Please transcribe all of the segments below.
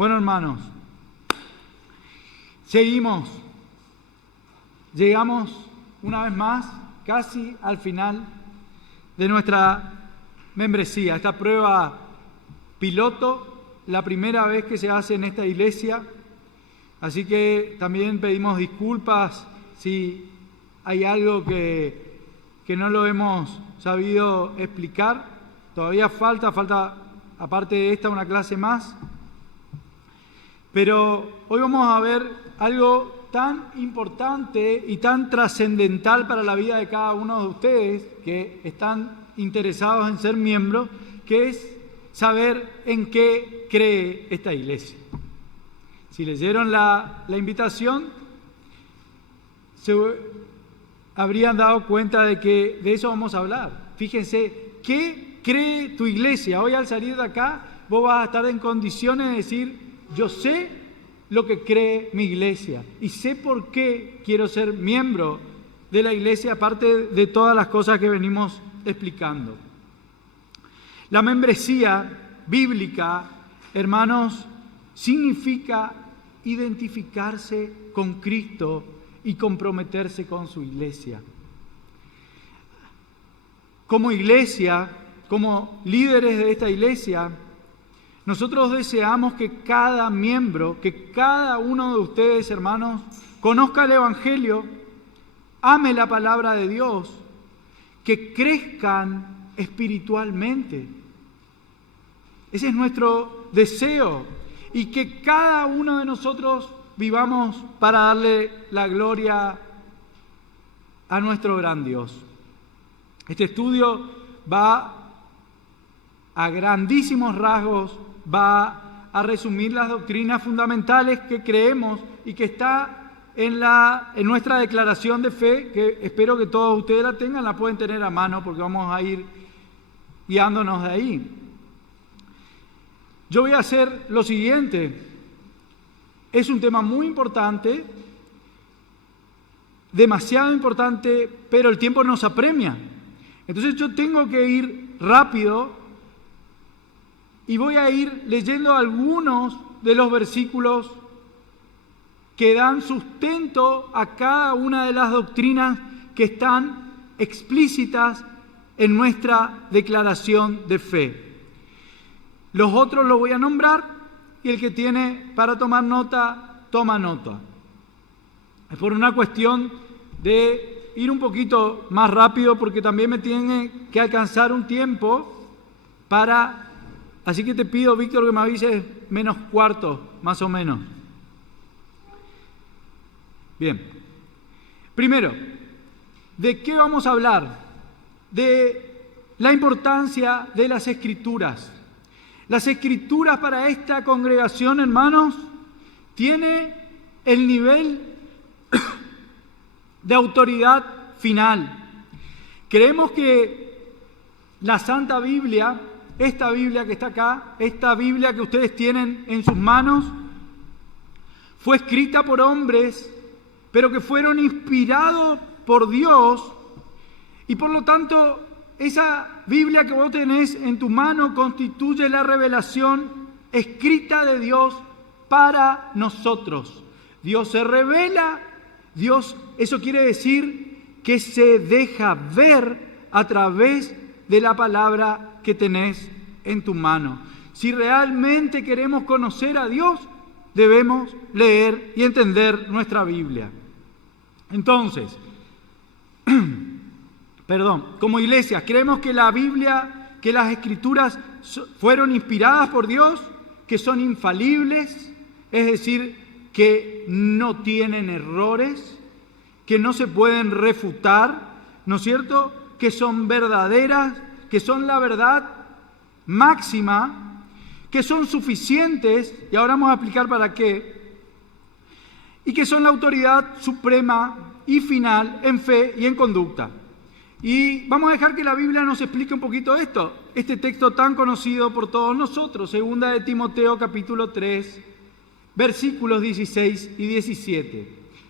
Bueno, hermanos, seguimos. Llegamos una vez más casi al final de nuestra membresía, esta prueba piloto, la primera vez que se hace en esta iglesia. Así que también pedimos disculpas si hay algo que no lo hemos sabido explicar. Todavía falta, aparte de esta, una clase más. Pero hoy vamos a ver algo tan importante y tan trascendental para la vida de cada uno de ustedes que están interesados en ser miembros, que es saber en qué cree esta iglesia. Si leyeron la invitación, se habrían dado cuenta de que de eso vamos a hablar. Fíjense, ¿qué cree tu iglesia? Hoy al salir de acá, vos vas a estar en condiciones de decir, yo sé lo que cree mi iglesia y sé por qué quiero ser miembro de la iglesia, aparte de todas las cosas que venimos explicando. La membresía bíblica, hermanos, significa identificarse con Cristo y comprometerse con su iglesia. Como iglesia, como líderes de esta iglesia, nosotros deseamos que cada miembro, que cada uno de ustedes, hermanos, conozca el Evangelio, ame la palabra de Dios, que crezcan espiritualmente. Ese es nuestro deseo, y que cada uno de nosotros vivamos para darle la gloria a nuestro gran Dios. Este estudio va a grandísimos rasgos, va a resumir las doctrinas fundamentales que creemos y que está en nuestra declaración de fe, que espero que todos ustedes la tengan, la pueden tener a mano porque vamos a ir guiándonos de ahí. Yo voy a hacer lo siguiente. Es un tema muy importante, demasiado importante, pero el tiempo nos apremia. Entonces yo tengo que ir rápido y voy a ir leyendo algunos de los versículos que dan sustento a cada una de las doctrinas que están explícitas en nuestra declaración de fe. Los otros los voy a nombrar y el que tiene para tomar nota, toma nota. Es por una cuestión de ir un poquito más rápido porque también me tiene que alcanzar un tiempo para... Así que te pido, Víctor, que me avises menos cuarto, más o menos. Bien. Primero, ¿de qué vamos a hablar? De la importancia de las Escrituras. Las Escrituras para esta congregación, hermanos, tiene el nivel de autoridad final. Creemos que la Santa Biblia, esta Biblia que está acá, esta Biblia que ustedes tienen en sus manos, fue escrita por hombres, pero que fueron inspirados por Dios, y por lo tanto esa Biblia que vos tenés en tu mano constituye la revelación escrita de Dios para nosotros. Dios se revela, Dios, eso quiere decir que se deja ver a través de la palabra que tenés en tu mano. Si realmente queremos conocer a Dios, debemos leer y entender nuestra Biblia. Entonces, como iglesia, creemos que la Biblia, que las Escrituras fueron inspiradas por Dios, que son infalibles, es decir, que no tienen errores, que no se pueden refutar, ¿no es cierto?, que son verdaderas, que son la verdad máxima, que son suficientes, y ahora vamos a explicar para qué, y que son la autoridad suprema y final en fe y en conducta. Y vamos a dejar que la Biblia nos explique un poquito esto, este texto tan conocido por todos nosotros, 2 de Timoteo capítulo 3, versículos 16 y 17,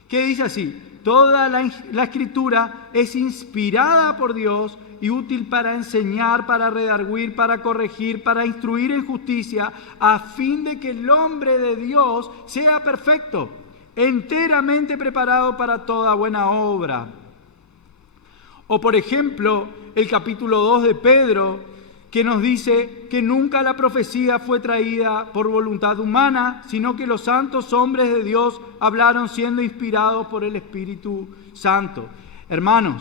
que dice así: toda la Escritura es inspirada por Dios y útil para enseñar, para redarguir, para corregir, para instruir en justicia, a fin de que el hombre de Dios sea perfecto, enteramente preparado para toda buena obra. O por ejemplo, el capítulo 2 de Pedro, que nos dice que nunca la profecía fue traída por voluntad humana, sino que los santos hombres de Dios hablaron siendo inspirados por el Espíritu Santo. Hermanos,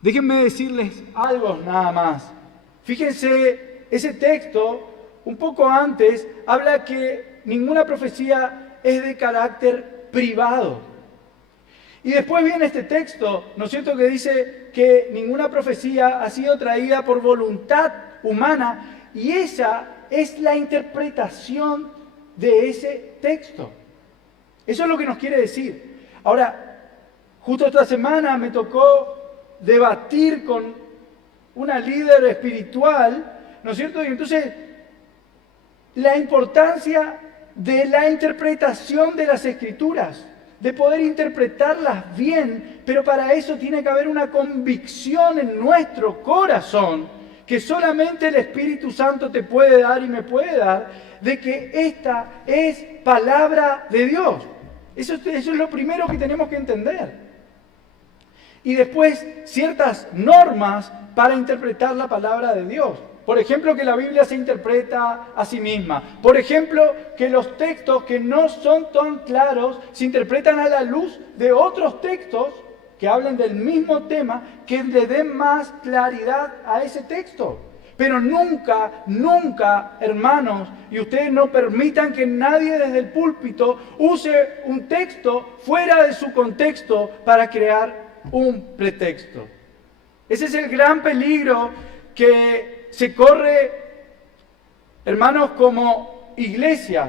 déjenme decirles algo nada más. Fíjense, ese texto, un poco antes, habla que ninguna profecía es de carácter privado. Y después viene este texto, ¿no es cierto?, que dice que ninguna profecía ha sido traída por voluntad humana, y esa es la interpretación de ese texto. Eso es lo que nos quiere decir. Ahora, justo esta semana me tocó debatir con una líder espiritual, ¿no es cierto? Y entonces, la importancia de la interpretación de las Escrituras, de poder interpretarlas bien, pero para eso tiene que haber una convicción en nuestro corazón, que solamente el Espíritu Santo te puede dar y me puede dar, de que esta es palabra de Dios. Eso es lo primero que tenemos que entender. Y después, ciertas normas para interpretar la palabra de Dios. Por ejemplo, que la Biblia se interpreta a sí misma. Por ejemplo, que los textos que no son tan claros se interpretan a la luz de otros textos que hablen del mismo tema, que le den más claridad a ese texto. Pero nunca, nunca, hermanos, y ustedes no permitan que nadie desde el púlpito use un texto fuera de su contexto para crear un pretexto. Ese es el gran peligro que se corre, hermanos, como iglesia,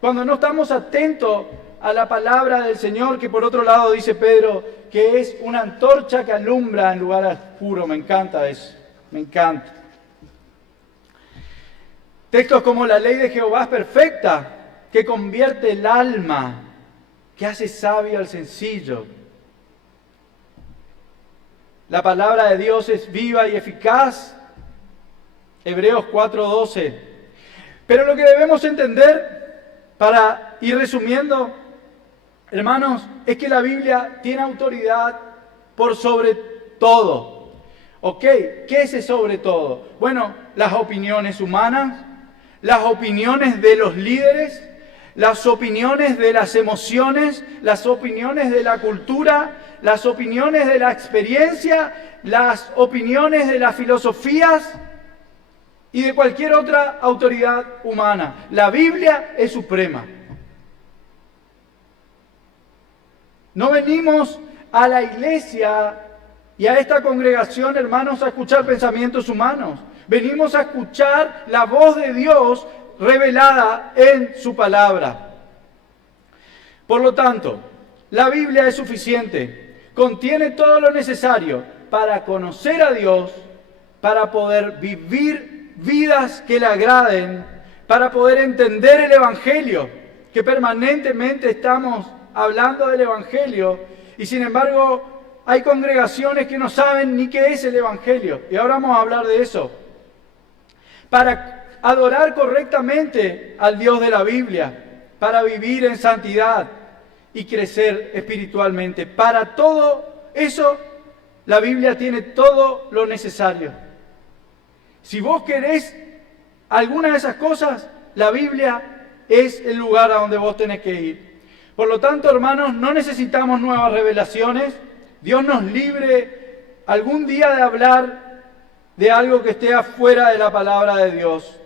cuando no estamos atentos a la palabra del Señor, que por otro lado dice Pedro, que es una antorcha que alumbra en lugar oscuro. Me encanta eso, me encanta. Textos como la ley de Jehová es perfecta, que convierte el alma, que hace sabio al sencillo. La palabra de Dios es viva y eficaz. Hebreos 4:12. Pero lo que debemos entender, para ir resumiendo, hermanos, es que la Biblia tiene autoridad por sobre todo. ¿Ok? ¿Qué es ese sobre todo? Bueno, las opiniones humanas, las opiniones de los líderes, las opiniones de las emociones, las opiniones de la cultura, las opiniones de la experiencia, las opiniones de las filosofías y de cualquier otra autoridad humana. La Biblia es suprema. No venimos a la iglesia y a esta congregación, hermanos, a escuchar pensamientos humanos. Venimos a escuchar la voz de Dios revelada en su palabra. Por lo tanto, la Biblia es suficiente. Contiene todo lo necesario para conocer a Dios, para poder vivir vidas que le agraden, para poder entender el Evangelio, que permanentemente estamos hablando del Evangelio, y sin embargo hay congregaciones que no saben ni qué es el Evangelio, y ahora vamos a hablar de eso. Para adorar correctamente al Dios de la Biblia, para vivir en santidad y crecer espiritualmente. Para todo eso, la Biblia tiene todo lo necesario. Si vos querés alguna de esas cosas, la Biblia es el lugar a donde vos tenés que ir. Por lo tanto, hermanos, no necesitamos nuevas revelaciones. Dios nos libre algún día de hablar de algo que esté afuera de la palabra de Dios.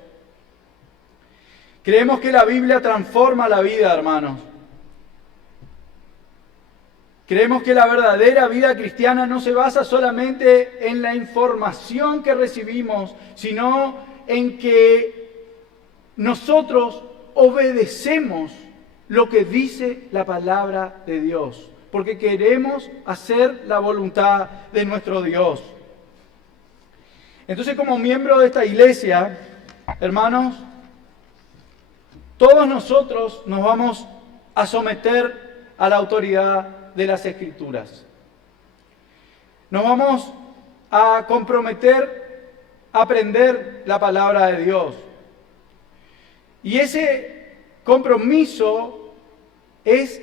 Creemos que la Biblia transforma la vida, hermanos. Creemos que la verdadera vida cristiana no se basa solamente en la información que recibimos, sino en que nosotros obedecemos lo que dice la palabra de Dios, porque queremos hacer la voluntad de nuestro Dios. Entonces, como miembro de esta iglesia, hermanos, todos nosotros nos vamos a someter a la autoridad de las Escrituras. Nos vamos a comprometer a aprender la palabra de Dios. Y ese compromiso es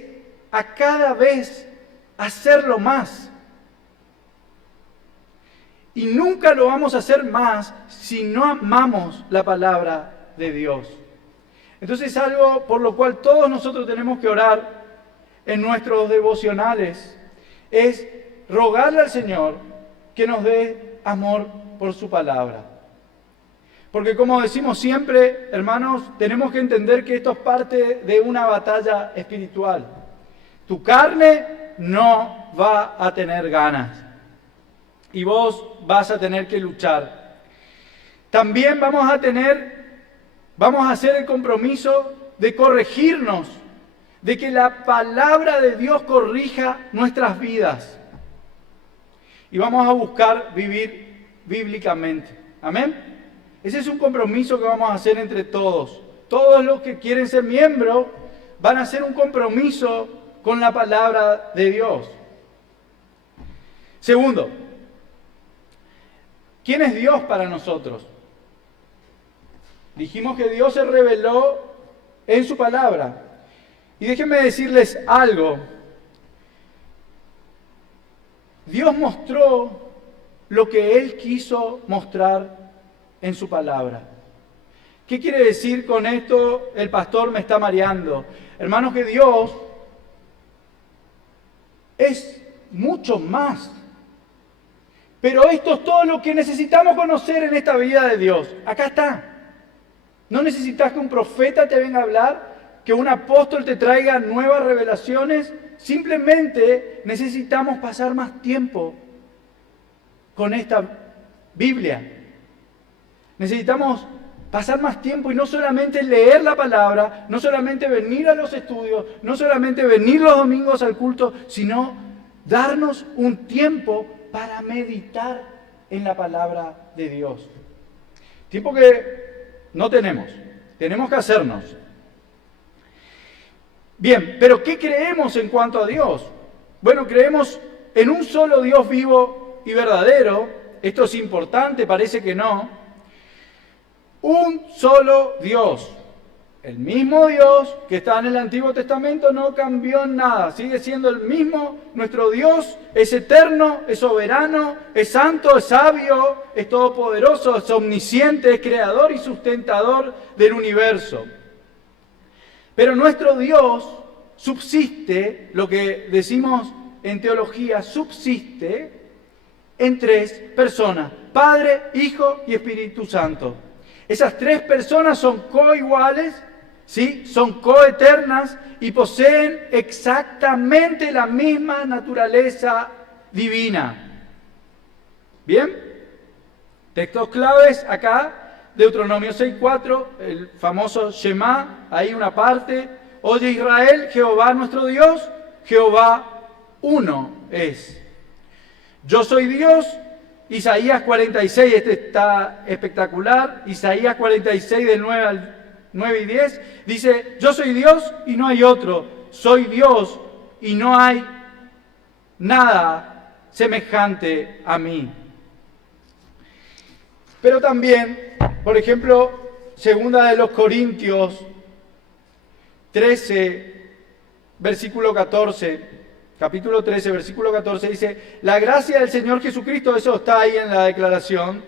a cada vez hacerlo más. Y nunca lo vamos a hacer más si no amamos la palabra de Dios. Entonces es algo por lo cual todos nosotros tenemos que orar en nuestros devocionales, es rogarle al Señor que nos dé amor por su palabra. Porque como decimos siempre, hermanos, tenemos que entender que esto es parte de una batalla espiritual. Tu carne no va a tener ganas y vos vas a tener que luchar. También vamos a hacer el compromiso de corregirnos, de que la palabra de Dios corrija nuestras vidas. Y vamos a buscar vivir bíblicamente. Amén. Ese es un compromiso que vamos a hacer entre todos. Todos los que quieren ser miembros van a hacer un compromiso con la palabra de Dios. Segundo, ¿quién es Dios para nosotros? Dijimos que Dios se reveló en su palabra. Y déjenme decirles algo. Dios mostró lo que Él quiso mostrar en su palabra. ¿Qué quiere decir con esto? El pastor me está mareando. Hermanos, que Dios es mucho más. Pero esto es todo lo que necesitamos conocer en esta vida de Dios. Acá está. No necesitas que un profeta te venga a hablar, que un apóstol te traiga nuevas revelaciones. Simplemente necesitamos pasar más tiempo con esta Biblia. Necesitamos pasar más tiempo y no solamente leer la palabra, no solamente venir a los estudios, no solamente venir los domingos al culto, sino darnos un tiempo para meditar en la palabra de Dios. Tiempo que no tenemos que hacernos. Bien, pero ¿qué creemos en cuanto a Dios? Bueno, creemos en un solo Dios vivo y verdadero. Esto es importante, parece que no. Un solo Dios. El mismo Dios que está en el Antiguo Testamento no cambió en nada. Sigue siendo el mismo. Nuestro Dios es eterno, es soberano, es santo, es sabio, es todopoderoso, es omnisciente, es creador y sustentador del universo. Pero nuestro Dios subsiste, lo que decimos en teología, subsiste en tres personas: Padre, Hijo y Espíritu Santo. Esas tres personas son coiguales, ¿sí? Son coeternas y poseen exactamente la misma naturaleza divina. ¿Bien? Textos claves acá. Deuteronomio 6:4, el famoso Shema, ahí una parte. Oye Israel, Jehová nuestro Dios, Jehová uno es. Yo soy Dios. Isaías 46, este está espectacular. Isaías 46 del 9 y 10 dice: yo soy Dios y no hay otro. Soy Dios y no hay nada semejante a mí. Pero también, por ejemplo, segunda de los Corintios 13, versículo 14. Capítulo 13, versículo 14 dice: la gracia del Señor Jesucristo, eso está ahí en la declaración.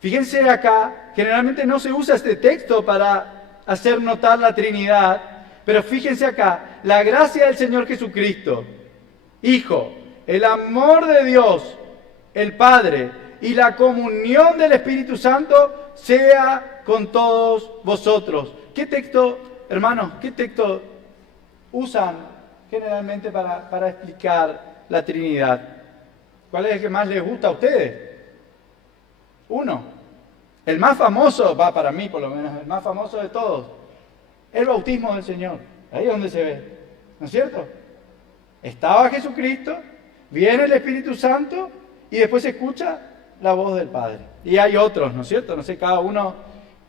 Fíjense acá, generalmente no se usa este texto para hacer notar la Trinidad, pero fíjense acá: la gracia del Señor Jesucristo, Hijo, el amor de Dios, el Padre, y la comunión del Espíritu Santo sea con todos vosotros. ¿Qué texto, hermanos, qué texto usan generalmente para explicar la Trinidad? ¿Cuál es el que más les gusta a ustedes? Uno. El más famoso, va para mí por lo menos, el más famoso de todos. El bautismo del Señor. Ahí es donde se ve. ¿No es cierto? Estaba Jesucristo, viene el Espíritu Santo y después se escucha la voz del Padre. Y hay otros, ¿no es cierto? No sé, cada uno,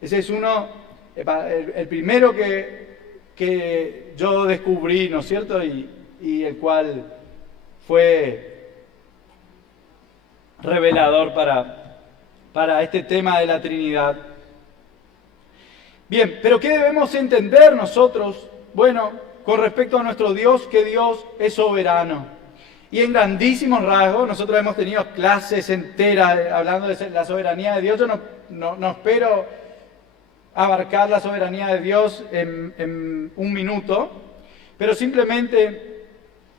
ese es uno, el primero que yo descubrí, ¿no es cierto? Y el cual fue revelador para este tema de la Trinidad. Bien, pero ¿qué debemos entender nosotros? Bueno, con respecto a nuestro Dios, que Dios es soberano. Y en grandísimos rasgos, nosotros hemos tenido clases enteras hablando de la soberanía de Dios. Yo no espero abarcar la soberanía de Dios en un minuto, pero simplemente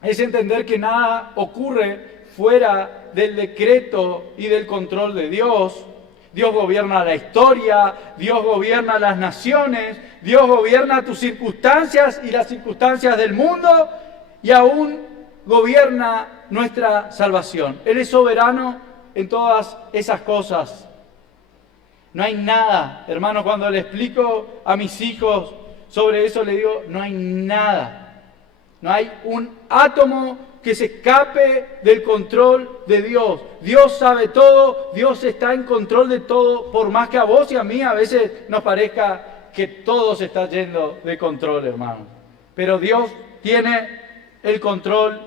es entender que nada ocurre fuera del decreto y del control de Dios. Dios gobierna la historia, Dios gobierna las naciones, Dios gobierna tus circunstancias y las circunstancias del mundo, y aún gobierna nuestra salvación. Él es soberano en todas esas cosas. No hay nada, hermanos, cuando le explico a mis hijos sobre eso, le digo, no hay nada. No hay un átomo que se escape del control de Dios. Dios sabe todo, Dios está en control de todo, por más que a vos y a mí a veces nos parezca que todo se está yendo de control, hermano. Pero Dios tiene el control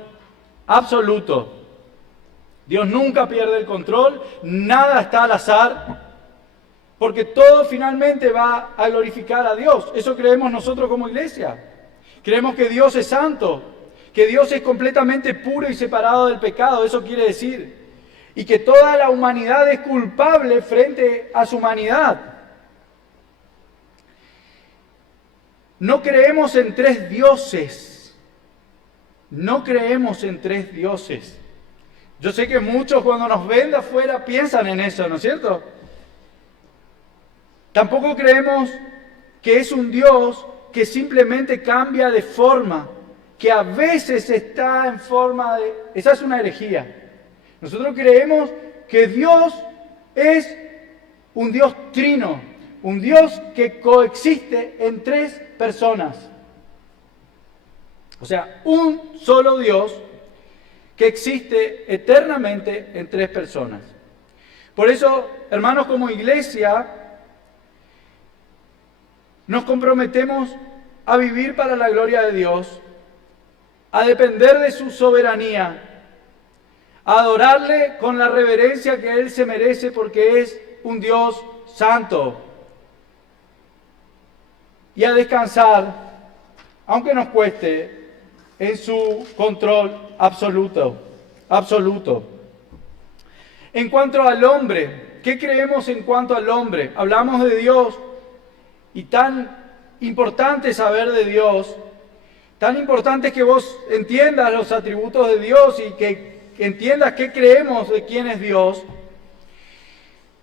absoluto. Dios nunca pierde el control, nada está al azar, porque todo finalmente va a glorificar a Dios. Eso creemos nosotros como iglesia. Creemos que Dios es santo, que Dios es completamente puro y separado del pecado, eso quiere decir. Y que toda la humanidad es culpable frente a su humanidad. No creemos en tres dioses. No creemos en tres dioses. Yo sé que muchos cuando nos ven de afuera piensan en eso, ¿no es cierto? Tampoco creemos que es un Dios que simplemente cambia de forma, que a veces está en forma de... Esa es una herejía. Nosotros creemos que Dios es un Dios trino, un Dios que coexiste en tres personas. O sea, un solo Dios que existe eternamente en tres personas. Por eso, hermanos, como iglesia, nos comprometemos a vivir para la gloria de Dios, a depender de su soberanía, a adorarle con la reverencia que Él se merece porque es un Dios santo, y a descansar, aunque nos cueste, en su control absoluto. En cuanto al hombre, ¿qué creemos en cuanto al hombre? Hablamos de Dios, y tan importante saber de Dios, tan importante es que vos entiendas los atributos de Dios y que entiendas qué creemos de quién es Dios,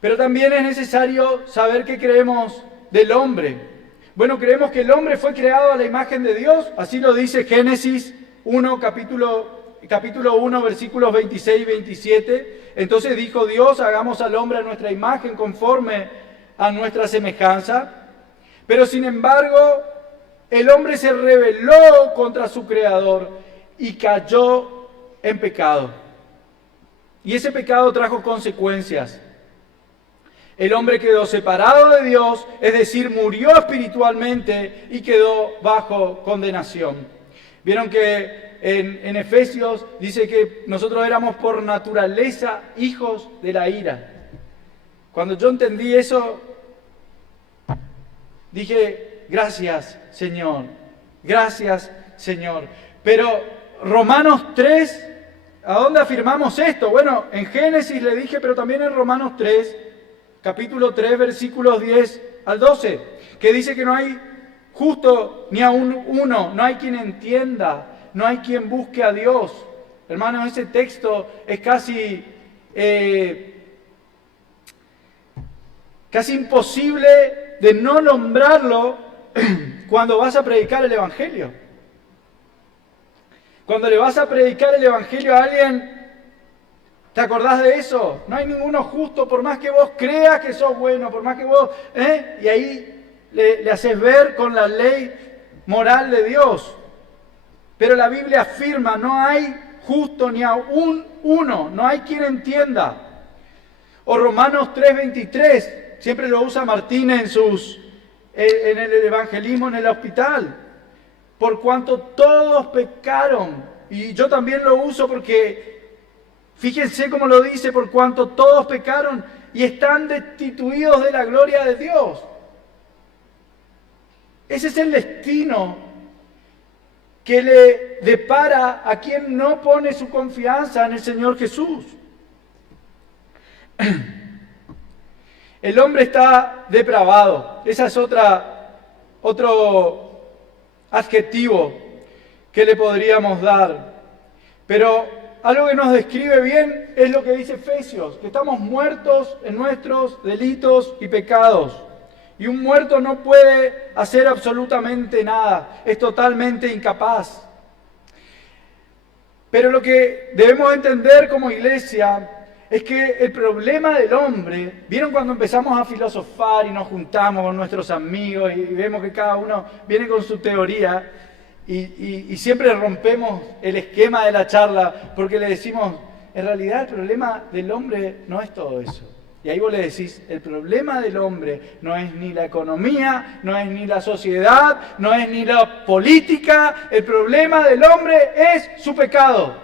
pero también es necesario saber qué creemos del hombre. Bueno, creemos que el hombre fue creado a la imagen de Dios, así lo dice Génesis 1, capítulo 1, versículos 26 y 27. Entonces dijo Dios, hagamos al hombre a nuestra imagen conforme a nuestra semejanza. Pero sin embargo, el hombre se rebeló contra su Creador y cayó en pecado. Y ese pecado trajo consecuencias. El hombre quedó separado de Dios, es decir, murió espiritualmente y quedó bajo condenación. Vieron que en Efesios dice que nosotros éramos por naturaleza hijos de la ira. Cuando yo entendí eso, dije, gracias Señor, gracias Señor. Pero Romanos 3, ¿a dónde afirmamos esto? Bueno, en Génesis le dije, pero también en Romanos 3, capítulo 3, versículos 10 al 12, que dice que no hay justo ni aún uno, no hay quien entienda, no hay quien busque a Dios. Hermanos, ese texto es casi imposible de no nombrarlo cuando vas a predicar el Evangelio. Cuando le vas a predicar el Evangelio a alguien, ¿te acordás de eso? No hay ninguno justo, por más que vos creas que sos bueno, por más que vos... Y ahí le haces ver con la ley moral de Dios. Pero la Biblia afirma, no hay justo ni aún uno, no hay quien entienda. O Romanos 3:23, siempre lo usa Martín en el evangelismo en el hospital. Por cuanto todos pecaron, y yo también lo uso porque Fíjense cómo lo dice, por cuanto todos pecaron y están destituidos de la gloria de Dios. Ese es el destino que le depara a quien no pone su confianza en el Señor Jesús. El hombre está depravado. Ese es otro adjetivo que le podríamos dar. Pero algo que nos describe bien es lo que dice Efesios, que estamos muertos en nuestros delitos y pecados. Y un muerto no puede hacer absolutamente nada, es totalmente incapaz. Pero lo que debemos entender como iglesia es que el problema del hombre, ¿vieron cuando empezamos a filosofar y nos juntamos con nuestros amigos y vemos que cada uno viene con su teoría y siempre rompemos el esquema de la charla porque le decimos, en realidad el problema del hombre no es todo eso? Y ahí vos le decís, el problema del hombre no es ni la economía, no es ni la sociedad, no es ni la política, el problema del hombre es su pecado.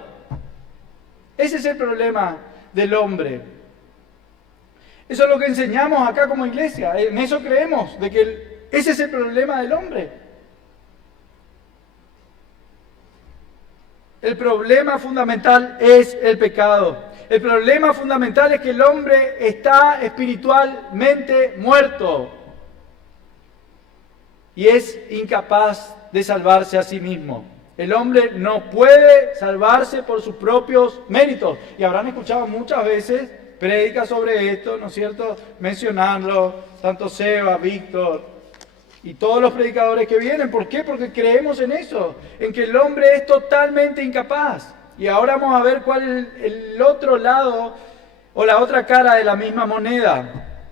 Ese es el problema del hombre. Eso es lo que enseñamos acá como iglesia, en eso creemos, de que ese es el problema del hombre. El problema fundamental es el pecado. El problema fundamental es que el hombre está espiritualmente muerto y es incapaz de salvarse a sí mismo. El hombre no puede salvarse por sus propios méritos. Y habrán escuchado muchas veces prédicas sobre esto, ¿no es cierto? Mencionarlo, tanto Seba, Víctor y todos los predicadores que vienen. ¿Por qué? Porque creemos en eso, en que el hombre es totalmente incapaz. Y ahora vamos a ver cuál es el otro lado o la otra cara de la misma moneda,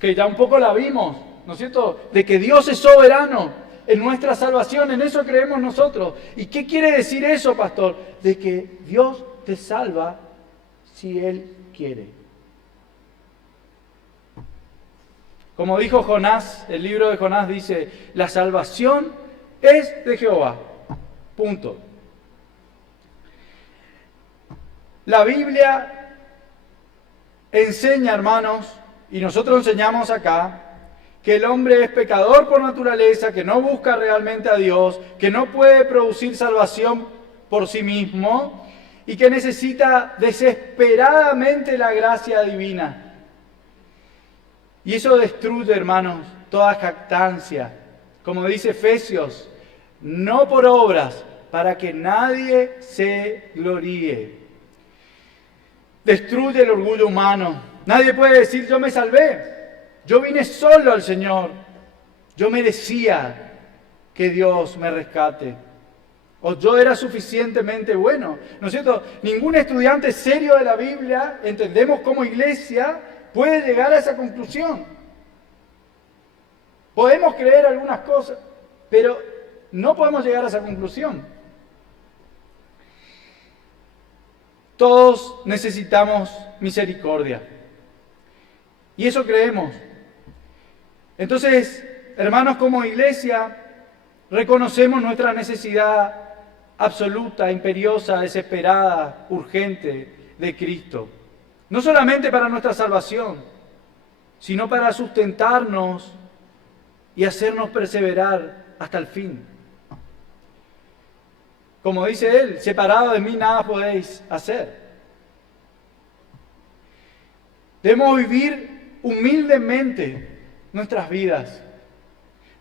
que ya un poco la vimos, ¿no es cierto? De que Dios es soberano en nuestra salvación, en eso creemos nosotros. ¿Y qué quiere decir eso, pastor? De que Dios te salva si Él quiere. Como dijo Jonás, el libro de Jonás dice, la salvación es de Jehová. Punto. La Biblia enseña, hermanos, y nosotros enseñamos acá, que el hombre es pecador por naturaleza, que no busca realmente a Dios, que no puede producir salvación por sí mismo y que necesita desesperadamente la gracia divina. Y eso destruye, hermanos, toda jactancia. Como dice Efesios, no por obras, para que nadie se gloríe. Destruye el orgullo humano. Nadie puede decir, yo me salvé. Yo vine solo al Señor. Yo merecía que Dios me rescate. O yo era suficientemente bueno. ¿No es cierto? Ningún estudiante serio de la Biblia, entendemos como iglesia, puede llegar a esa conclusión. Podemos creer algunas cosas, pero no podemos llegar a esa conclusión. Todos necesitamos misericordia. Y eso creemos. Entonces, hermanos, como iglesia, reconocemos nuestra necesidad absoluta, imperiosa, desesperada, urgente de Cristo. No solamente para nuestra salvación, sino para sustentarnos y hacernos perseverar hasta el fin. Como dice él, separado de mí nada podéis hacer. Debemos vivir humildemente nuestras vidas.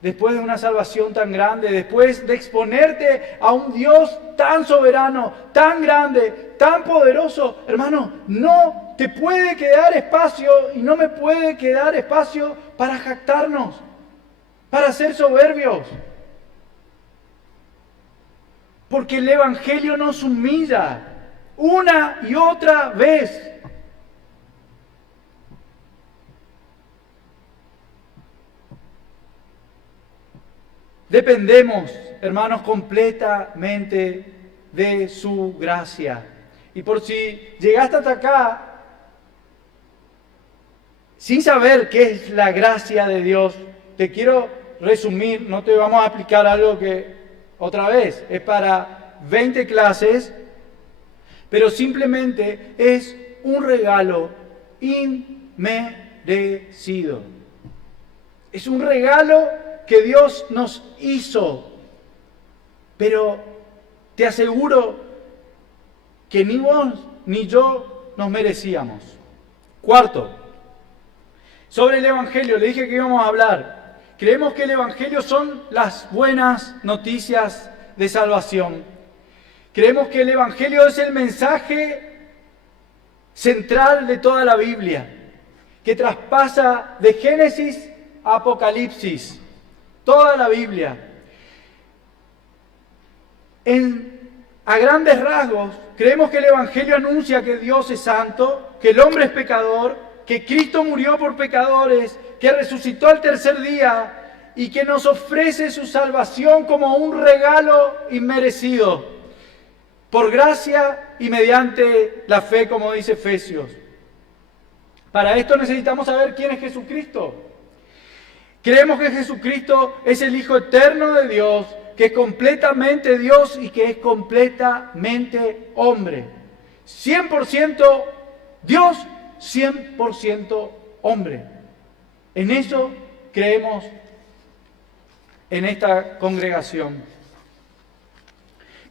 Después de una salvación tan grande, después de exponerte a un Dios tan soberano, tan grande, tan poderoso, hermano, no te puede quedar espacio y no me puede quedar espacio para jactarnos, para ser soberbios. Porque el Evangelio nos humilla una y otra vez. Dependemos, hermanos, completamente de su gracia. Y por si llegaste hasta acá sin saber qué es la gracia de Dios, te quiero resumir, no te vamos a explicar algo que otra vez es para 20 clases, pero simplemente es un regalo inmerecido. Es un regalo que Dios nos hizo, pero te aseguro que ni vos ni yo nos merecíamos. Cuarto, sobre el Evangelio, le dije que íbamos a hablar. Creemos que el Evangelio son las buenas noticias de salvación. Creemos que el Evangelio es el mensaje central de toda la Biblia, que traspasa de Génesis a Apocalipsis, toda la Biblia. A grandes rasgos, creemos que el Evangelio anuncia que Dios es santo, que el hombre es pecador, que Cristo murió por pecadores, que resucitó al tercer día y que nos ofrece su salvación como un regalo inmerecido, por gracia y mediante la fe, como dice Efesios. Para esto necesitamos saber quién es Jesucristo. Creemos que Jesucristo es el Hijo eterno de Dios, que es completamente Dios y que es completamente hombre. 100% Dios, 100% hombre. En eso creemos en esta congregación.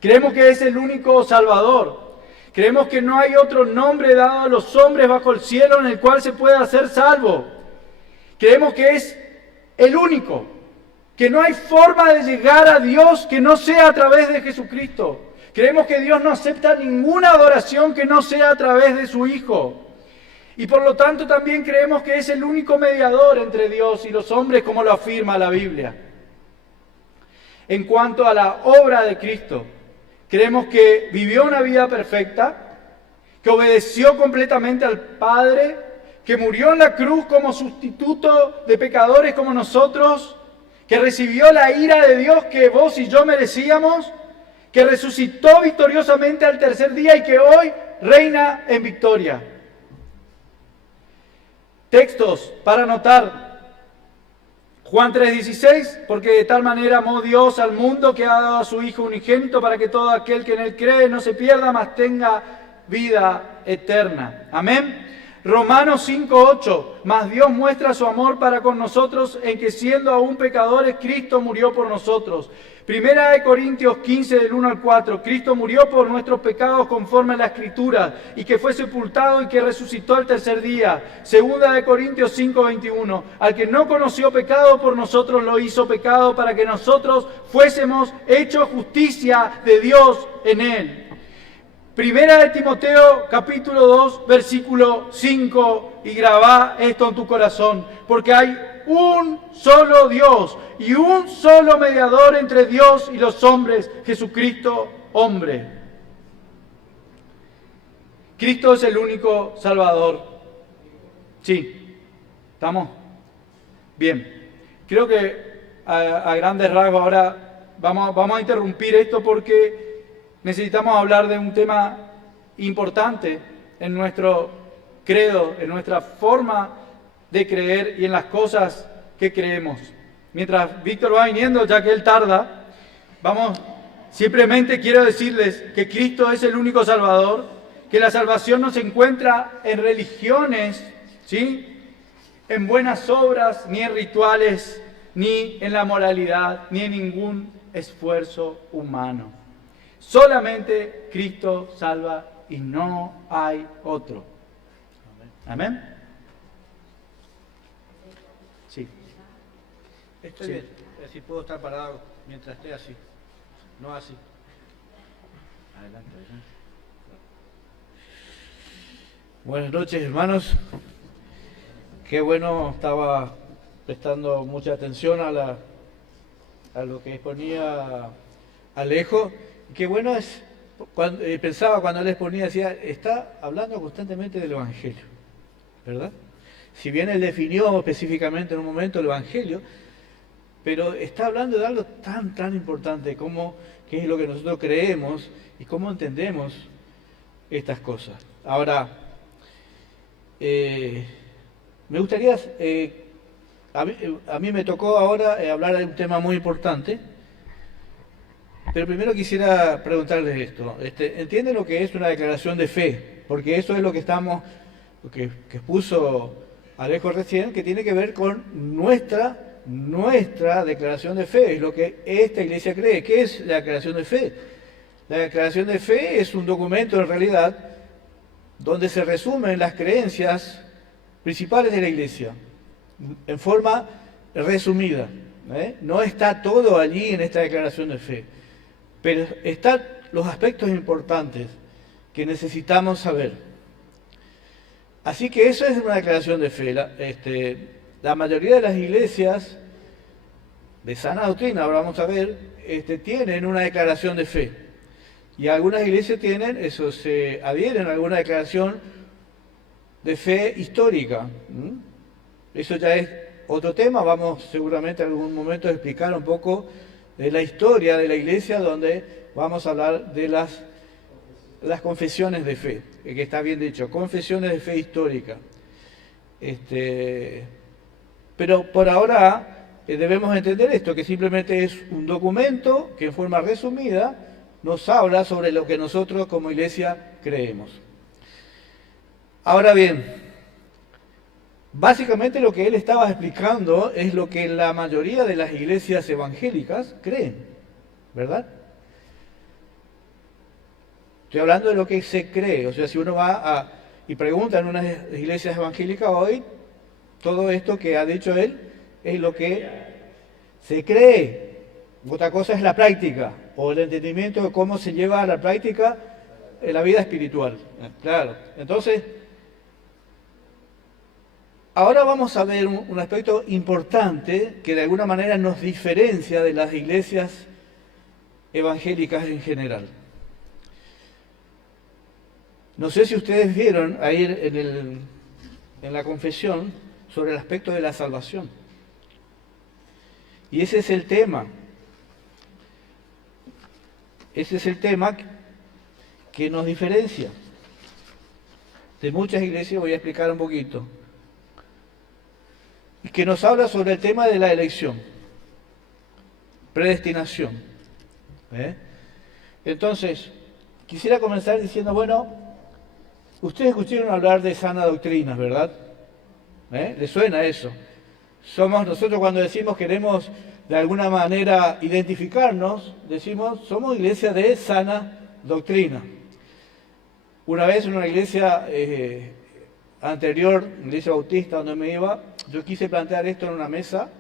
Creemos que es el único Salvador. Creemos que no hay otro nombre dado a los hombres bajo el cielo en el cual se pueda ser salvo. Creemos que es el único, que no hay forma de llegar a Dios que no sea a través de Jesucristo. Creemos que Dios no acepta ninguna adoración que no sea a través de su Hijo. Y por lo tanto también creemos que es el único mediador entre Dios y los hombres, como lo afirma la Biblia. En cuanto a la obra de Cristo, creemos que vivió una vida perfecta, que obedeció completamente al Padre, que murió en la cruz como sustituto de pecadores como nosotros, que recibió la ira de Dios que vos y yo merecíamos, que resucitó victoriosamente al tercer día y que hoy reina en victoria. Textos para anotar. Juan 3:16, porque de tal manera amó Dios al mundo que ha dado a su Hijo unigénito para que todo aquel que en él cree no se pierda, mas tenga vida eterna. Amén. Romanos 5:8, mas Dios muestra su amor para con nosotros en que siendo aún pecadores, Cristo murió por nosotros. Primera de Corintios 15, del 1 al 4, Cristo murió por nuestros pecados conforme a la Escritura, y que fue sepultado y que resucitó al tercer día. Segunda de Corintios 5:21, al que no conoció pecado por nosotros lo hizo pecado para que nosotros fuésemos hechos justicia de Dios en él. Primera de Timoteo, capítulo 2, versículo 5, y grabá esto en tu corazón, porque hay un solo Dios y un solo mediador entre Dios y los hombres, Jesucristo, hombre. Cristo es el único Salvador. Sí, ¿estamos? Bien, creo que a grandes rasgos ahora vamos a interrumpir esto porque necesitamos hablar de un tema importante en nuestro credo, en nuestra forma de creer y en las cosas que creemos. Mientras Víctor va viniendo, ya que él tarda, simplemente quiero decirles que Cristo es el único Salvador, que la salvación no se encuentra en religiones, ¿sí?, en buenas obras, ni en rituales, ni en la moralidad, ni en ningún esfuerzo humano. Solamente Cristo salva y no hay otro. Amén. Sí. Estoy bien. Si puedo estar parado mientras esté así. No así. Adelante. Buenas noches, hermanos. Qué bueno, estaba prestando mucha atención a lo que exponía Alejo. Qué bueno es, pensaba cuando él exponía, decía, está hablando constantemente del Evangelio, ¿verdad? Si bien él definió específicamente en un momento el Evangelio, pero está hablando de algo tan importante como qué es lo que nosotros creemos y cómo entendemos estas cosas. Ahora, me gustaría, a mí me tocó ahora hablar de un tema muy importante, Pero primero quisiera preguntarles esto. ¿Entienden lo que es una declaración de fe? Porque eso es lo que que expuso Alejo recién, que tiene que ver con nuestra declaración de fe, es lo que esta iglesia cree. ¿Qué es la declaración de fe? La declaración de fe es un documento en realidad donde se resumen las creencias principales de la iglesia, en forma resumida. No está todo allí en esta declaración de fe, pero están los aspectos importantes que necesitamos saber. Así que eso es una declaración de fe. La mayoría de las iglesias de sana doctrina, ahora vamos a ver, tienen una declaración de fe. Y algunas iglesias se adhieren a alguna declaración de fe histórica. Eso ya es otro tema, vamos seguramente en algún momento a explicar un poco de la historia de la iglesia, donde vamos a hablar de las confesiones de fe, que está bien dicho, confesiones de fe histórica. Pero por ahora debemos entender esto, que simplemente es un documento que en forma resumida nos habla sobre lo que nosotros como iglesia creemos. Ahora bien, básicamente lo que él estaba explicando es lo que la mayoría de las iglesias evangélicas creen, ¿verdad? Estoy hablando de lo que se cree, o sea, si uno va y pregunta en unas iglesias evangélicas hoy, todo esto que ha dicho él es lo que se cree. Otra cosa es la práctica, o el entendimiento de cómo se lleva a la práctica la vida espiritual. Claro, entonces, ahora vamos a ver un aspecto importante que de alguna manera nos diferencia de las iglesias evangélicas en general. No sé si ustedes vieron ahí en la confesión sobre el aspecto de la salvación. Y ese es el tema. Ese es el tema que nos diferencia de muchas iglesias. Voy a explicar un poquito. Y que nos habla sobre el tema de la elección, predestinación. Entonces, quisiera comenzar diciendo, bueno, ustedes escucharon hablar de sana doctrina, ¿verdad? ¿Les suena eso? Nosotros cuando decimos queremos de alguna manera identificarnos, decimos somos iglesia de sana doctrina. Una vez en una iglesia anterior, iglesia bautista donde me iba, yo quise plantear esto en una mesa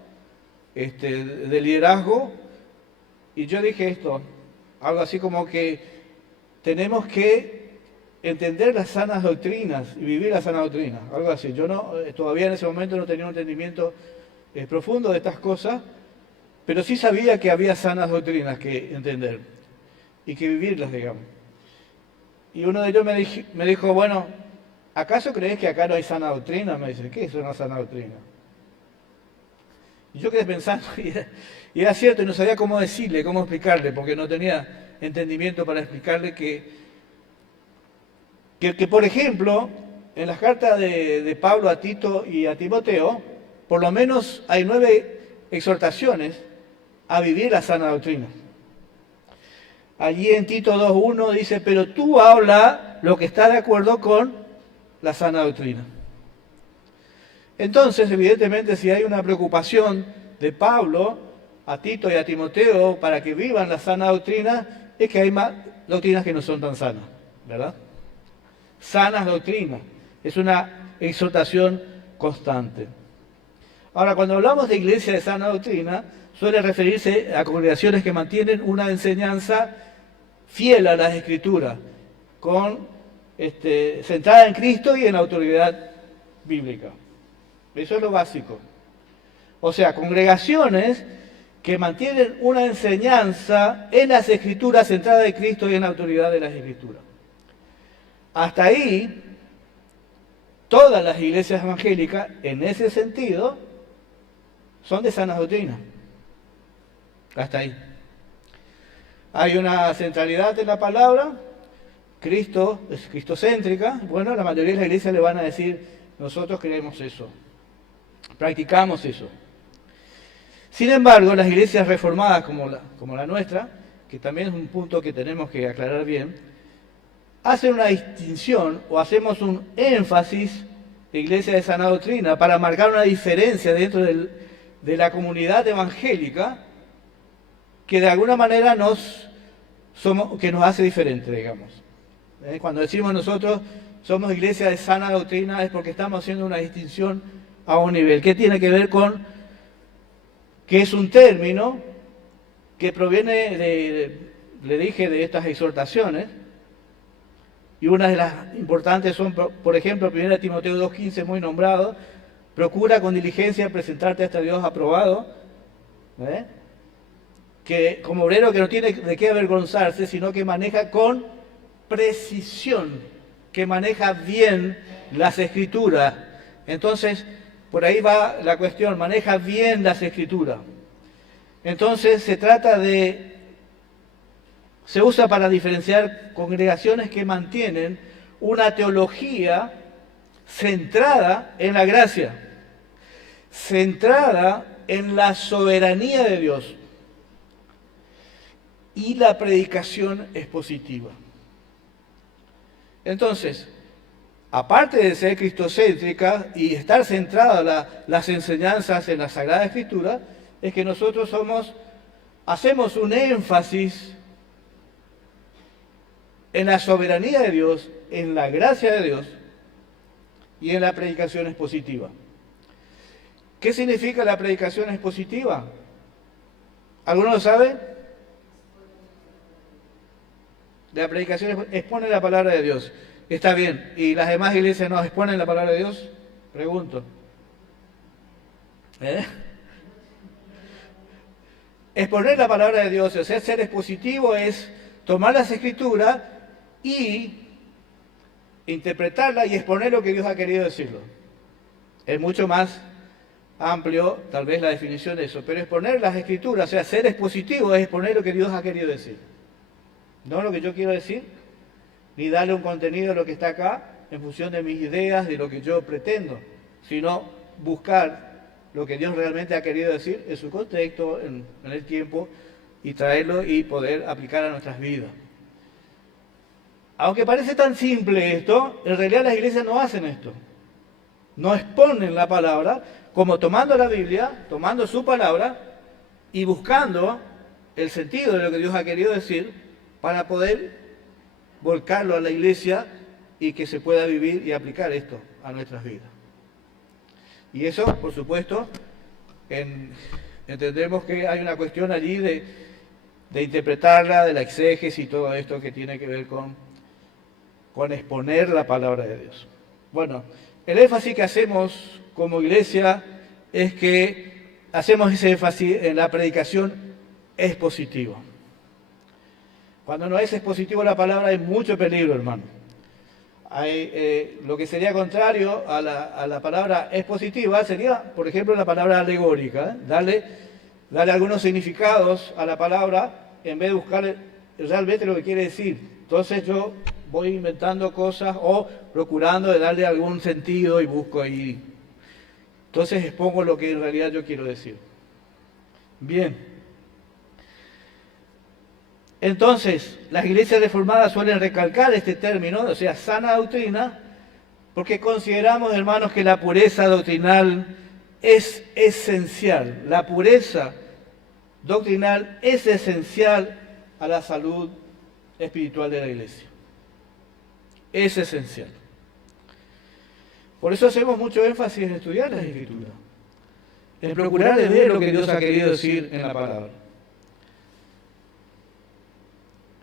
de liderazgo, y yo dije esto, algo así como que tenemos que entender las sanas doctrinas y vivir las sanas doctrinas, algo así. Yo todavía en ese momento no tenía un entendimiento profundo de estas cosas, pero sí sabía que había sanas doctrinas que entender y que vivirlas, digamos. Y uno de ellos me dijo, bueno, ¿acaso crees que acá no hay sana doctrina? Me dice, ¿qué es una sana doctrina? Y yo quedé pensando, y era cierto, y no sabía cómo decirle, cómo explicarle, porque no tenía entendimiento para explicarle que por ejemplo, en las cartas de Pablo a Tito y a Timoteo, por lo menos hay 9 exhortaciones a vivir la sana doctrina. Allí en Tito 2:1 dice, pero tú habla lo que está de acuerdo con la sana doctrina. Entonces, evidentemente, si hay una preocupación de Pablo a Tito y a Timoteo para que vivan la sana doctrina, es que hay más doctrinas que no son tan sanas, ¿verdad? Sanas doctrinas. Es una exhortación constante. Ahora, cuando hablamos de iglesia de sana doctrina, suele referirse a congregaciones que mantienen una enseñanza fiel a las Escrituras, centrada en Cristo y en la autoridad bíblica. Eso es lo básico. O sea, congregaciones que mantienen una enseñanza en las Escrituras centrada en Cristo y en la autoridad de las Escrituras. Hasta ahí, todas las iglesias evangélicas, en ese sentido, son de sana doctrina. Hasta ahí. Hay una centralidad en la palabra, Cristo es cristocéntrica. Bueno, la mayoría de las iglesias le van a decir, nosotros creemos eso, practicamos eso. Sin embargo, las iglesias reformadas como la nuestra, que también es un punto que tenemos que aclarar bien, hace una distinción o hacemos un énfasis, Iglesia de Sana Doctrina, para marcar una diferencia dentro de la comunidad evangélica que de alguna manera nos hace diferente, digamos. Cuando decimos nosotros somos Iglesia de Sana Doctrina es porque estamos haciendo una distinción a un nivel. ¿Qué tiene que ver con que es un término que proviene le dije, de estas exhortaciones? Y una de las importantes son, por ejemplo, 1 Timoteo 2:15, muy nombrado, procura con diligencia presentarte hasta Dios aprobado, que como obrero que no tiene de qué avergonzarse, sino que maneja con precisión, que maneja bien las Escrituras. Entonces, por ahí va la cuestión, maneja bien las Escrituras. Entonces, se usa para diferenciar congregaciones que mantienen una teología centrada en la gracia, centrada en la soberanía de Dios, y la predicación expositiva. Entonces, aparte de ser cristocéntrica y estar centrada las enseñanzas en la Sagrada Escritura, es que nosotros hacemos un énfasis en la soberanía de Dios, en la gracia de Dios y en la predicación expositiva. ¿Qué significa la predicación expositiva? ¿Alguno lo sabe? La predicación expone la palabra de Dios. Está bien. ¿Y las demás iglesias no exponen la palabra de Dios? Pregunto. Exponer la palabra de Dios, o sea, ser expositivo es tomar las Escrituras y interpretarla y exponer lo que Dios ha querido decirlo. Es mucho más amplio, tal vez, la definición de eso, pero exponer las Escrituras, o sea, ser expositivo es exponer lo que Dios ha querido decir. No lo que yo quiero decir, ni darle un contenido a lo que está acá en función de mis ideas, de lo que yo pretendo, sino buscar lo que Dios realmente ha querido decir en su contexto, en el tiempo, y traerlo y poder aplicar a nuestras vidas. Aunque parece tan simple esto, en realidad las iglesias no hacen esto. No exponen la palabra como tomando la Biblia, tomando su palabra y buscando el sentido de lo que Dios ha querido decir para poder volcarlo a la iglesia y que se pueda vivir y aplicar esto a nuestras vidas. Y eso, por supuesto, entendemos que hay una cuestión allí de interpretarla, de la exégesis y todo esto que tiene que ver con exponer la palabra de Dios. Bueno, el énfasis que hacemos como iglesia es que hacemos ese énfasis en la predicación expositiva. Cuando no es expositivo la palabra hay mucho peligro, hermano. Hay, lo que sería contrario a la palabra expositiva sería, por ejemplo, la palabra alegórica. Darle algunos significados a la palabra en vez de buscar realmente lo que quiere decir. Entonces yo voy inventando cosas o procurando de darle algún sentido y busco ahí. Entonces expongo lo que en realidad yo quiero decir. Bien. Entonces, las iglesias reformadas suelen recalcar este término, o sea, sana doctrina, porque consideramos, hermanos, que la pureza doctrinal es esencial. La pureza doctrinal es esencial a la salud espiritual de la iglesia. Es esencial. Por eso hacemos mucho énfasis en estudiar las Escrituras, en procurar de ver lo que Dios ha querido decir en la palabra,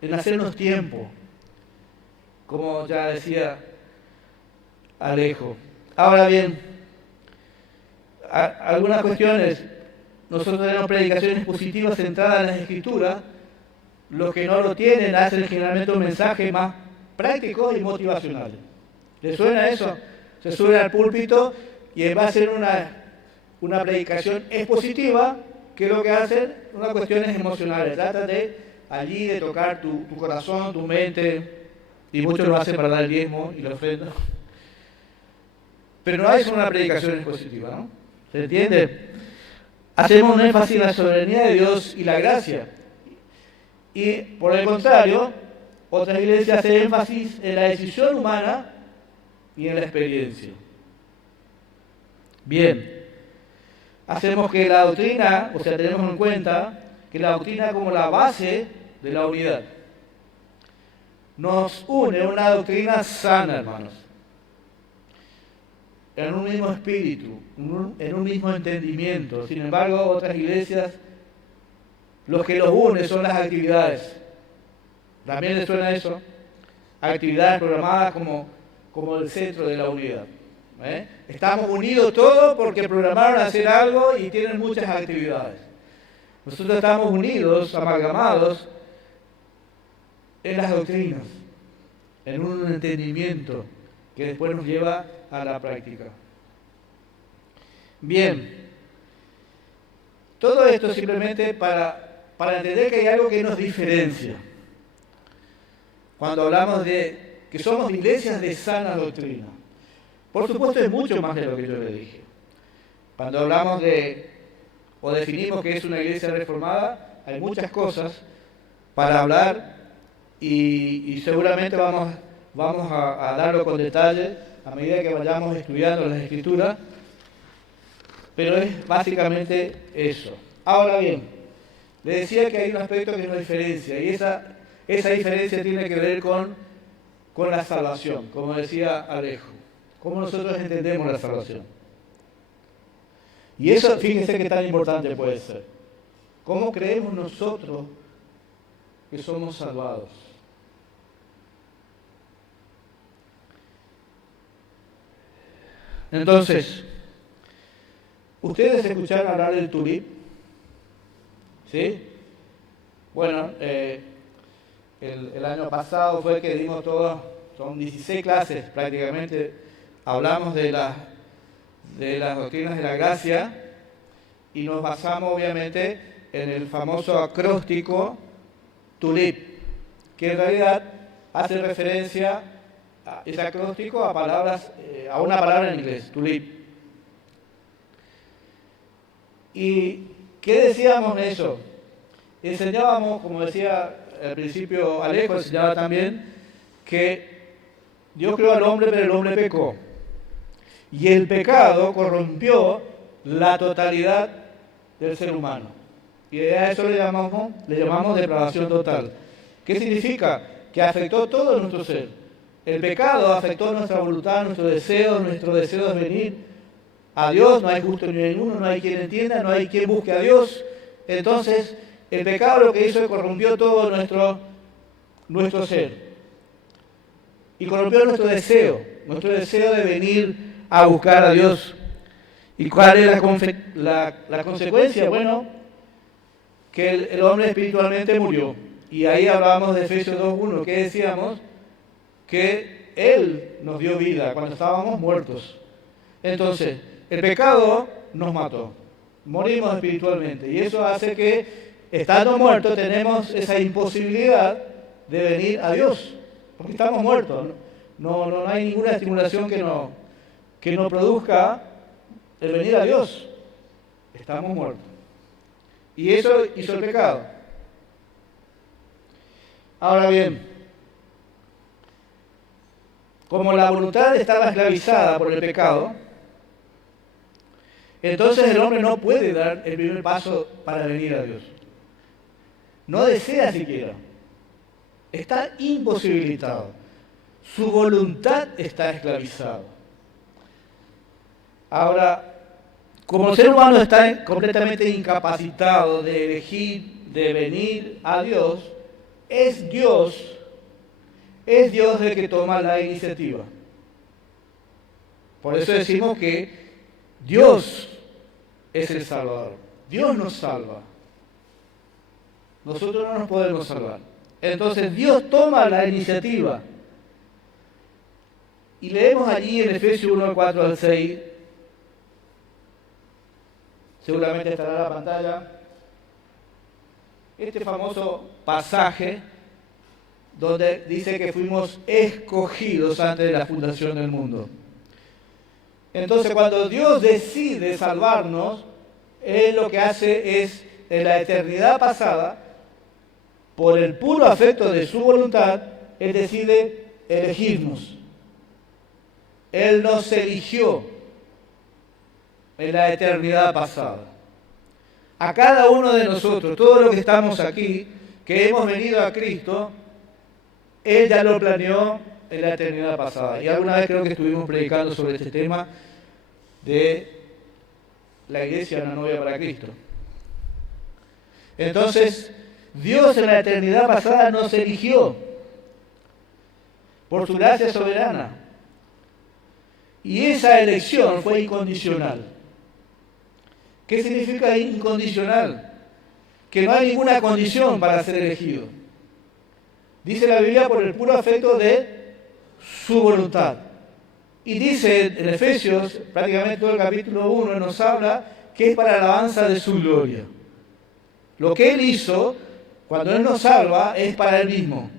en hacernos tiempo, como ya decía Alejo. Ahora bien, algunas cuestiones, nosotros tenemos predicaciones positivas centradas en las Escrituras. Los que no lo tienen hacen generalmente un mensaje más práctico y motivacional. ¿Les suena eso? Se sube al púlpito y va a hacer una predicación expositiva, que es lo que hacen, unas cuestiones emocionales. Trata de allí de tocar tu corazón, tu mente, y muchos lo hacen para dar el diezmo y la ofrenda. Pero no es una predicación expositiva, ¿no? ¿Se entiende? Hacemos un énfasis en la soberanía de Dios y la gracia. Y por el contrario, otras iglesias hacen énfasis en la decisión humana y en la experiencia. Bien, hacemos que la doctrina, o sea, tenemos en cuenta que la doctrina como la base de la unidad nos une en una doctrina sana, hermanos, en un mismo espíritu, en un mismo entendimiento. Sin embargo, otras iglesias, lo que los une son las actividades. ¿También les suena eso? Actividades programadas como el centro de la unidad. Estamos unidos todos porque programaron hacer algo y tienen muchas actividades. Nosotros estamos unidos, amalgamados en las doctrinas, en un entendimiento que después nos lleva a la práctica. Bien, todo esto simplemente para entender que hay algo que nos diferencia. Cuando hablamos de que somos iglesias de sana doctrina, por supuesto es mucho más de lo que yo le dije. Cuando hablamos o definimos que es una iglesia reformada, hay muchas cosas para hablar y seguramente vamos a darlo con detalle a medida que vayamos estudiando las Escrituras, pero es básicamente eso. Ahora bien, le decía que hay un aspecto que nos diferencia y esa diferencia tiene que ver con la salvación, como decía Alejo, cómo nosotros entendemos la salvación. Y eso, fíjense qué tan importante puede ser. ¿Cómo creemos nosotros que somos salvados? Entonces, ¿ustedes escucharon hablar del tulip? ¿Sí? Bueno, el año pasado fue que dimos son 16 clases prácticamente, hablamos de las doctrinas de la gracia y nos basamos obviamente en el famoso acróstico tulip, que en realidad hace referencia ese acróstico a una palabra en inglés, tulip. ¿Y qué decíamos en eso? Enseñábamos, como decía al principio Alejo, enseñaba también que Dios creó al hombre, pero el hombre pecó. Y el pecado corrompió la totalidad del ser humano. Y a eso le llamamos depravación total. ¿Qué significa? Que afectó todo nuestro ser. El pecado afectó nuestra voluntad, nuestro deseo de venir a Dios. No hay justo ni ninguno, no hay quien entienda, no hay quien busque a Dios. Entonces, el pecado lo que hizo es corrompió todo nuestro ser. Y corrompió nuestro deseo de venir a buscar a Dios. ¿Y cuál es la consecuencia? Bueno, que el hombre espiritualmente murió. Y ahí hablábamos de Efesios 2:1, que decíamos que Él nos dio vida cuando estábamos muertos. Entonces, el pecado nos mató. Morimos espiritualmente. Y eso hace que, estando muertos, tenemos esa imposibilidad de venir a Dios. Porque estamos muertos. No hay ninguna estimulación que nos produzca el venir a Dios. Estamos muertos. Y eso hizo el pecado. Ahora bien, como la voluntad estaba esclavizada por el pecado, entonces el hombre no puede dar el primer paso para venir a Dios. No desea siquiera. Está imposibilitado. Su voluntad está esclavizada. Ahora, como el ser humano está completamente incapacitado de elegir, de venir a Dios, es Dios el que toma la iniciativa. Por eso decimos que Dios es el Salvador. Dios nos salva. Nosotros no nos podemos salvar. Entonces Dios toma la iniciativa. Y leemos allí en Efesios 1:4-6. Seguramente estará en la pantalla. Este famoso pasaje donde dice que fuimos escogidos antes de la fundación del mundo. Entonces, cuando Dios decide salvarnos, Él lo que hace es, en la eternidad pasada, por el puro afecto de su voluntad, Él decide elegirnos. Él nos eligió en la eternidad pasada. A cada uno de nosotros, todos los que estamos aquí, que hemos venido a Cristo, Él ya lo planeó en la eternidad pasada. Y alguna vez creo que estuvimos predicando sobre este tema de la iglesia, una novia para Cristo. Entonces, Dios en la eternidad pasada nos eligió por su gracia soberana. Y esa elección fue incondicional. ¿Qué significa incondicional? Que no hay ninguna condición para ser elegido. Dice la Biblia por el puro afecto de su voluntad. Y dice en Efesios, prácticamente todo el capítulo 1 nos habla que es para la alabanza de su gloria. Lo que Él hizo, cuando Él nos salva, es para Él mismo,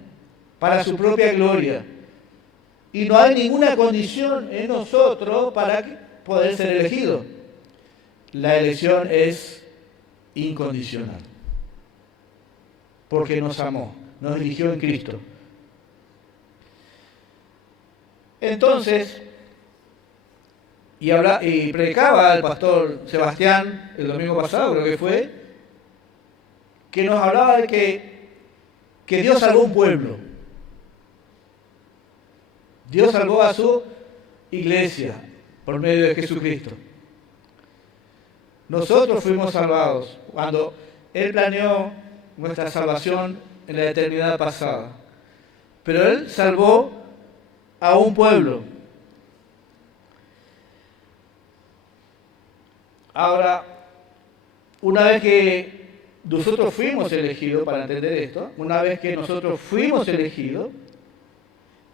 para su propia gloria. Y no hay ninguna condición en nosotros para poder ser elegido. La elección es incondicional. Porque nos amó, nos eligió en Cristo. Entonces, y predicaba el pastor Sebastián el domingo pasado, creo que fue, que nos hablaba de que Dios salvó un pueblo. Dios salvó a su iglesia por medio de Jesucristo. Nosotros fuimos salvados cuando Él planeó nuestra salvación en la eternidad pasada. Pero Él salvó a un pueblo. Ahora, una vez que nosotros fuimos elegidos, para entender esto, una vez que nosotros fuimos elegidos,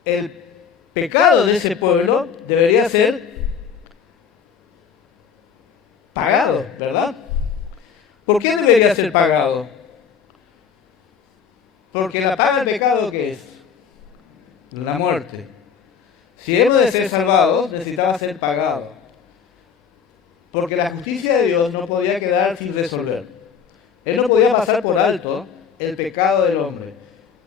el pecado de ese pueblo debería ser pagado, ¿verdad? ¿Por qué debería ser pagado? Porque la paga del pecado, ¿qué es? La muerte. Si hemos de ser salvados, necesitaba ser pagado. Porque la justicia de Dios no podía quedar sin resolver. Él no podía pasar por alto el pecado del hombre.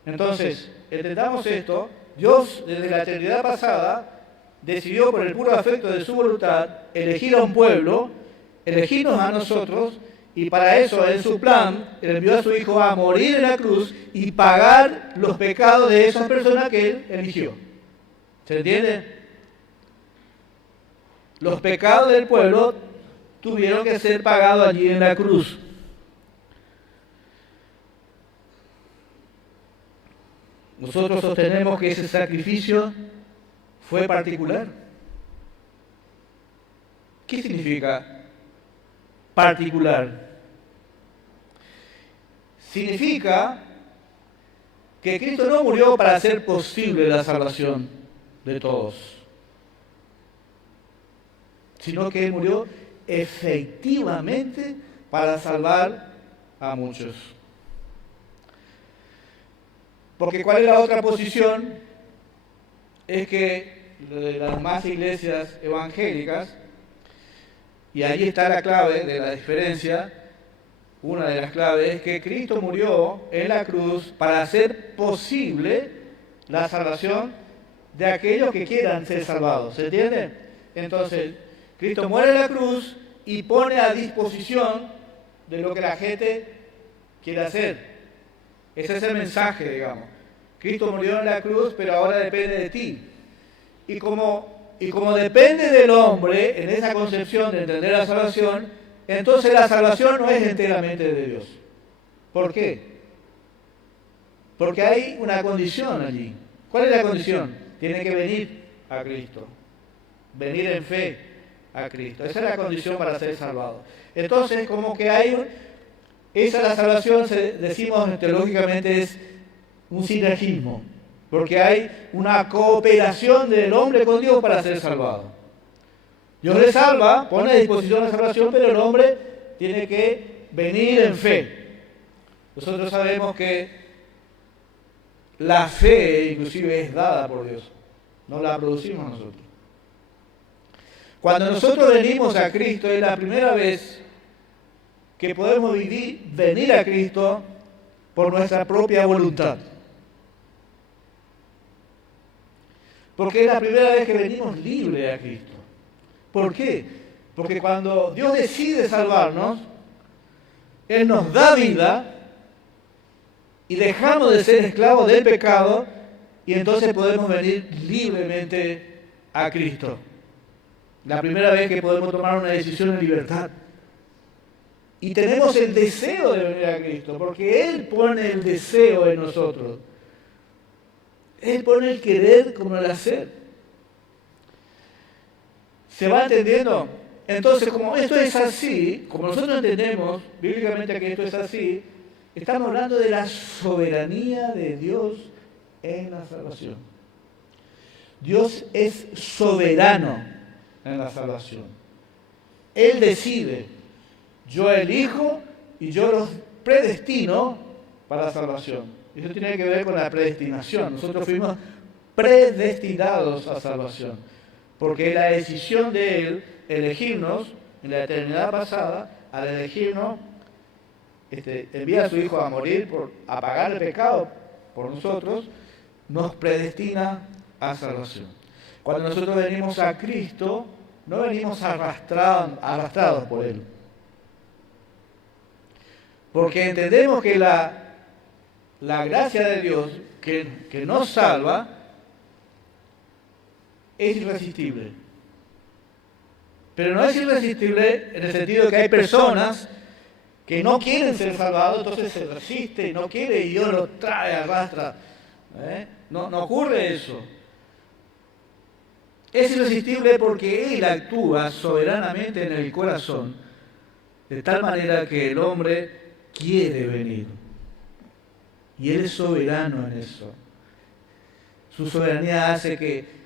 Entonces, entendamos esto. Dios, desde la eternidad pasada, decidió por el puro afecto de su voluntad elegir a un pueblo, elegirnos a nosotros, y para eso, en su plan, Él envió a su Hijo a morir en la cruz y pagar los pecados de esas personas que Él eligió. ¿Se entiende? Los pecados del pueblo tuvieron que ser pagados allí en la cruz. Nosotros sostenemos que ese sacrificio fue particular. ¿Qué significa particular? Significa que Cristo no murió para hacer posible la salvación de todos, sino que Él murió efectivamente para salvar a muchos. Porque ¿cuál es la otra posición? Es que de las demás iglesias evangélicas, y allí está la clave de la diferencia, una de las claves es que Cristo murió en la cruz para hacer posible la salvación de aquellos que quieran ser salvados. ¿Se entiende? Entonces, Cristo muere en la cruz y pone a disposición de lo que la gente quiere hacer. Ese es el mensaje, digamos. Cristo murió en la cruz, pero ahora depende de ti. Y como depende del hombre, en esa concepción de entender la salvación, entonces la salvación no es enteramente de Dios. ¿Por qué? Porque hay una condición allí. ¿Cuál es la condición? Tiene que venir a Cristo. Venir en fe a Cristo. Esa es la condición para ser salvado. Entonces, como que esa es la salvación, decimos teológicamente, es un sinergismo, porque hay una cooperación del hombre con Dios para ser salvado. Dios le salva, pone a disposición la salvación, pero el hombre tiene que venir en fe. Nosotros sabemos que la fe inclusive es dada por Dios, no la producimos nosotros. Cuando nosotros venimos a Cristo es la primera vez que podemos venir a Cristo por nuestra propia voluntad. Porque es la primera vez que venimos libres a Cristo. ¿Por qué? Porque cuando Dios decide salvarnos, Él nos da vida y dejamos de ser esclavos del pecado y entonces podemos venir libremente a Cristo. La primera vez que podemos tomar una decisión en libertad. Y tenemos el deseo de venir a Cristo, porque Él pone el deseo en nosotros. Él pone el querer como el hacer. ¿Se va entendiendo? Entonces, como esto es así, como nosotros entendemos bíblicamente que esto es así, estamos hablando de la soberanía de Dios en la salvación. Dios es soberano en la salvación. Él decide, yo elijo y yo los predestino para la salvación. Eso tiene que ver con la predestinación. Nosotros fuimos predestinados a salvación, porque la decisión de Él elegirnos en la eternidad pasada, al elegirnos, envía a su Hijo a morir, a pagar el pecado por nosotros, nos predestina a salvación. Cuando nosotros venimos a Cristo, no venimos arrastrados por Él. Porque entendemos que la gracia de Dios que nos salva es irresistible. Pero no es irresistible en el sentido de que hay personas que no quieren ser salvados, entonces se resiste y no quiere y Dios los trae, arrastra. No ocurre eso. Es irresistible porque Él actúa soberanamente en el corazón, de tal manera que el hombre quiere venir. Y Él es soberano en eso. Su soberanía hace que,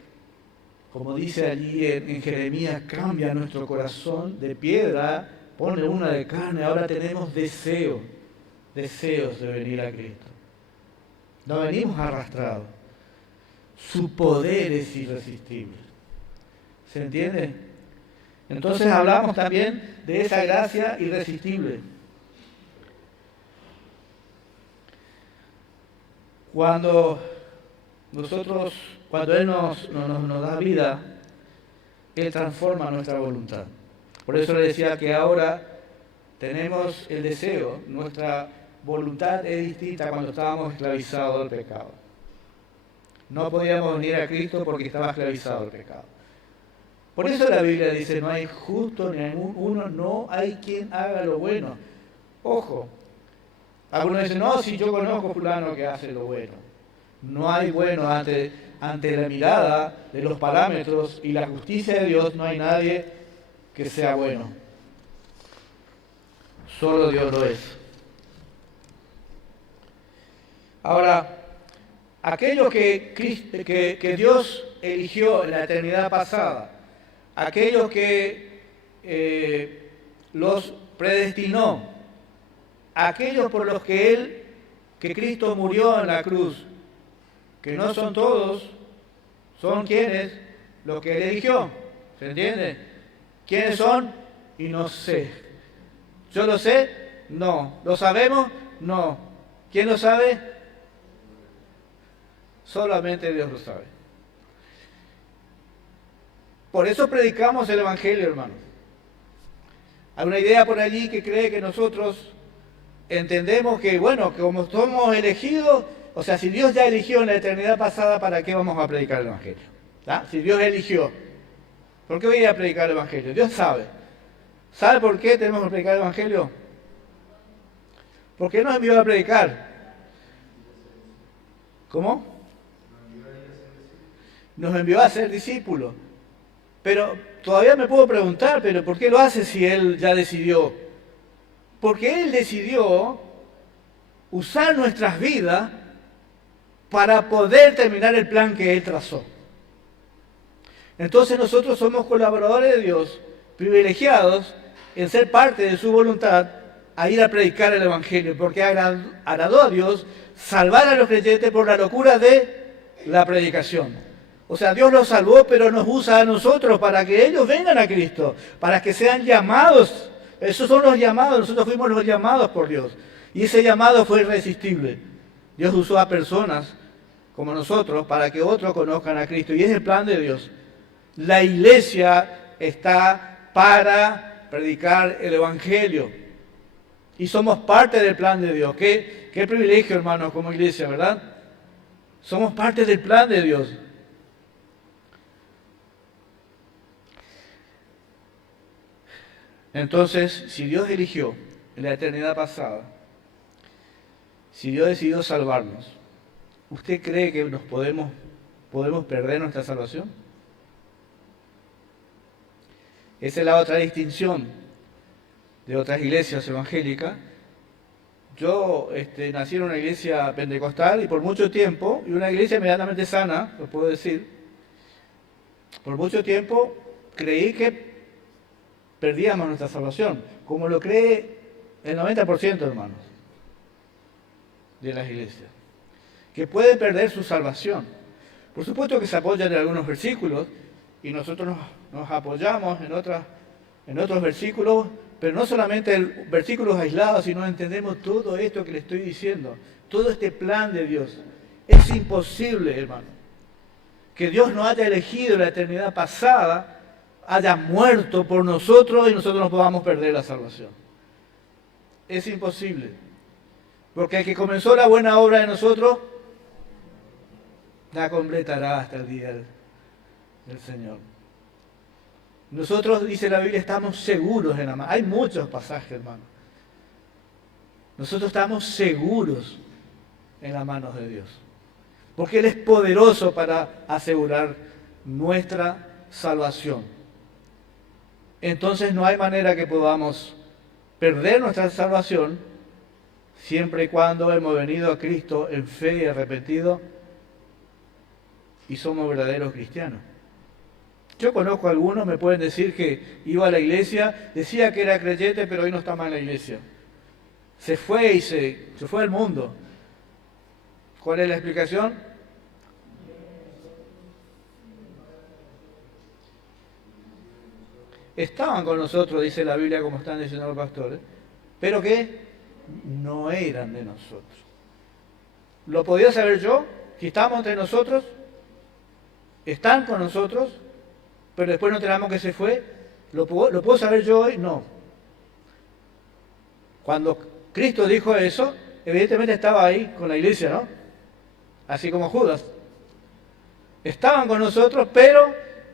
como dice allí en Jeremías, cambia nuestro corazón de piedra, pone una de carne. Ahora tenemos deseos de venir a Cristo. No venimos arrastrados. Su poder es irresistible. ¿Se entiende? Entonces hablamos también de esa gracia irresistible. Cuando Él nos da vida, Él transforma nuestra voluntad. Por eso le decía que ahora tenemos el deseo, nuestra voluntad es distinta cuando estábamos esclavizados al pecado. No podíamos venir a Cristo porque estaba esclavizado al pecado. Por eso la Biblia dice, no hay justo ni uno, no hay quien haga lo bueno. Ojo, algunos dicen, no, si yo conozco a fulano que hace lo bueno. No hay bueno ante la mirada de los parámetros y la justicia de Dios, no hay nadie que sea bueno. Solo Dios lo es. Ahora, aquellos que Dios eligió en la eternidad pasada, aquellos que los predestinó, aquellos por los que Cristo murió en la cruz, que no son todos, son quienes, los que Él eligió. ¿Se entiende? ¿Quiénes son? Y no sé. ¿Yo lo sé? No. ¿Lo sabemos? No. ¿Quién lo sabe? Solamente Dios lo sabe. Por eso predicamos el Evangelio, hermanos. Hay una idea por allí que cree que nosotros entendemos que, bueno, que como somos elegidos, o sea, si Dios ya eligió en la eternidad pasada, ¿para qué vamos a predicar el Evangelio? ¿Ah? Si Dios eligió, ¿por qué voy a ir a predicar el Evangelio? Dios sabe. ¿Sabe por qué tenemos que predicar el Evangelio? ¿Por qué nos envió a predicar? ¿Cómo? Nos envió a ser discípulos. Pero todavía me puedo preguntar, ¿pero por qué lo hace si Él ya decidió? Porque Él decidió usar nuestras vidas para poder terminar el plan que Él trazó. Entonces nosotros somos colaboradores de Dios, privilegiados en ser parte de su voluntad a ir a predicar el Evangelio, porque agradó a Dios salvar a los creyentes por la locura de la predicación. O sea, Dios los salvó, pero nos usa a nosotros para que ellos vengan a Cristo, para que sean llamados. Esos son los llamados, nosotros fuimos los llamados por Dios. Y ese llamado fue irresistible. Dios usó a personas como nosotros para que otros conozcan a Cristo. Y es el plan de Dios. La iglesia está para predicar el Evangelio. Y somos parte del plan de Dios. Qué privilegio, hermanos, como iglesia, ¿verdad? Somos parte del plan de Dios. Entonces, si Dios eligió en la eternidad pasada, si Dios decidió salvarnos, ¿usted cree que podemos perder nuestra salvación? Esa es la otra distinción de otras iglesias evangélicas. Yo nací en una iglesia pentecostal y por mucho tiempo, y una iglesia medianamente sana, lo puedo decir, por mucho tiempo creí que perdíamos nuestra salvación, como lo cree el 90%, hermanos, de las iglesias, que pueden perder su salvación. Por supuesto que se apoyan en algunos versículos, y nosotros nos apoyamos en otros versículos, pero no solamente en versículos aislados, sino entendemos todo esto que le estoy diciendo, todo este plan de Dios. Es imposible, hermano, que Dios nos haya elegido en la eternidad pasada, haya muerto por nosotros y nosotros no podamos perder la salvación. Es imposible. Porque el que comenzó la buena obra de nosotros, la completará hasta el día del Señor. Nosotros, dice la Biblia, estamos seguros en la mano. Hay muchos pasajes, hermano. Nosotros estamos seguros en las manos de Dios. Porque Él es poderoso para asegurar nuestra salvación. Entonces no hay manera que podamos perder nuestra salvación siempre y cuando hemos venido a Cristo en fe y arrepentido y somos verdaderos cristianos. Yo conozco a algunos, me pueden decir que iba a la iglesia, decía que era creyente, pero hoy no está más en la iglesia. Se fue y se fue al mundo. ¿Cuál es la explicación? Estaban con nosotros, dice la Biblia, como están diciendo los pastores, pero que no eran de nosotros. ¿Lo podía saber yo? Si estábamos entre nosotros, están con nosotros, pero después nos enteramos que se fue. ¿Lo puedo saber yo hoy? No. Cuando Cristo dijo eso, evidentemente estaba ahí con la iglesia, ¿no? Así como Judas. Estaban con nosotros, pero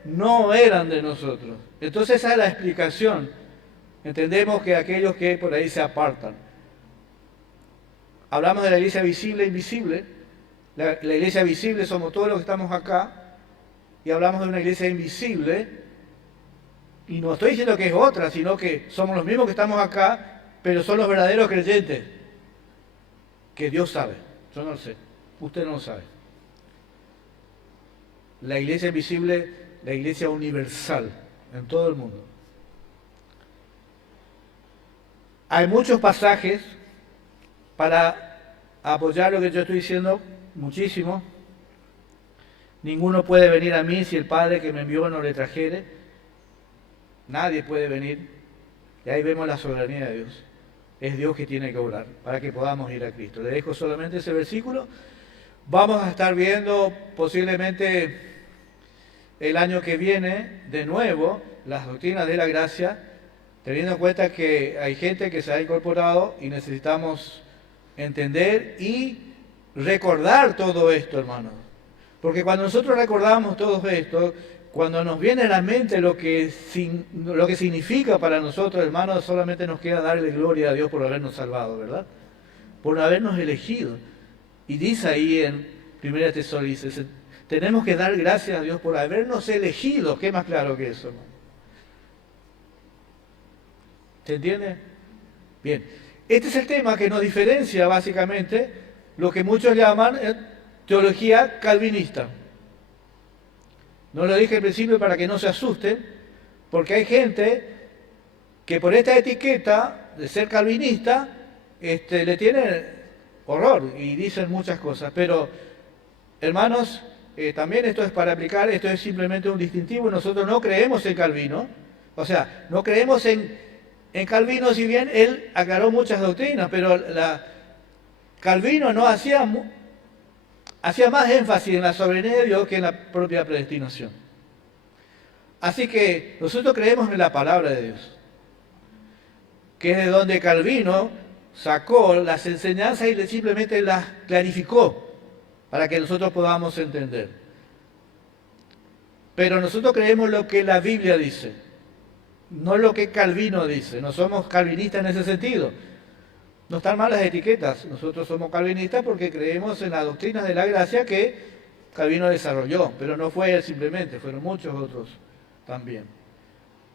no eran de nosotros. Entonces esa es la explicación. Entendemos que aquellos que por ahí se apartan. Hablamos de la iglesia visible e invisible. La iglesia visible somos todos los que estamos acá. Y hablamos de una iglesia invisible. Y no estoy diciendo que es otra, sino que somos los mismos que estamos acá, pero son los verdaderos creyentes. Que Dios sabe. Yo no lo sé. Usted no lo sabe. La iglesia invisible, la iglesia universal, en todo el mundo. Hay muchos pasajes para apoyar lo que yo estoy diciendo, muchísimo. Ninguno puede venir a mí si el Padre que me envió no le trajere. Nadie puede venir. Y ahí vemos la soberanía de Dios. Es Dios que tiene que obrar para que podamos ir a Cristo. Le dejo solamente ese versículo. Vamos a estar viendo posiblemente el año que viene de nuevo las doctrinas de la gracia, teniendo en cuenta que hay gente que se ha incorporado y necesitamos entender y recordar todo esto, hermanos. Porque cuando nosotros recordamos todo esto, cuando nos viene a la mente lo que significa para nosotros, hermanos, solamente nos queda darle gloria a Dios por habernos salvado, ¿verdad? Por habernos elegido. Y dice ahí en 1 Tesalonicenses, tenemos que dar gracias a Dios por habernos elegido. ¿Qué más claro que eso, hermano? ¿Se entiende? Bien. Este es el tema que nos diferencia básicamente lo que muchos llaman teología calvinista. No lo dije al principio para que no se asusten, porque hay gente que por esta etiqueta de ser calvinista le tiene horror y dicen muchas cosas. Pero, hermanos, también esto es para aplicar, esto es simplemente un distintivo. Nosotros no creemos en Calvino, o sea, no creemos en Calvino, si bien él aclaró muchas doctrinas, pero Calvino no hacía más énfasis en la soberanía de Dios que en la propia predestinación. Así que nosotros creemos en la palabra de Dios, que es de donde Calvino sacó las enseñanzas y simplemente las clarificó para que nosotros podamos entender. Pero nosotros creemos lo que la Biblia dice, no lo que Calvino dice. No somos calvinistas en ese sentido. No están mal las etiquetas. Nosotros somos calvinistas porque creemos en las doctrinas de la gracia que Calvino desarrolló, pero no fue él simplemente, fueron muchos otros también.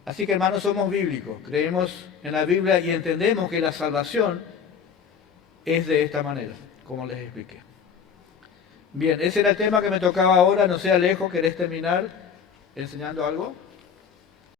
Así que, hermanos, somos bíblicos, creemos en la Biblia y entendemos que la salvación es de esta manera, como les expliqué. Bien, ese era el tema que me tocaba ahora. No sé, Alejo, ¿querés terminar enseñando algo?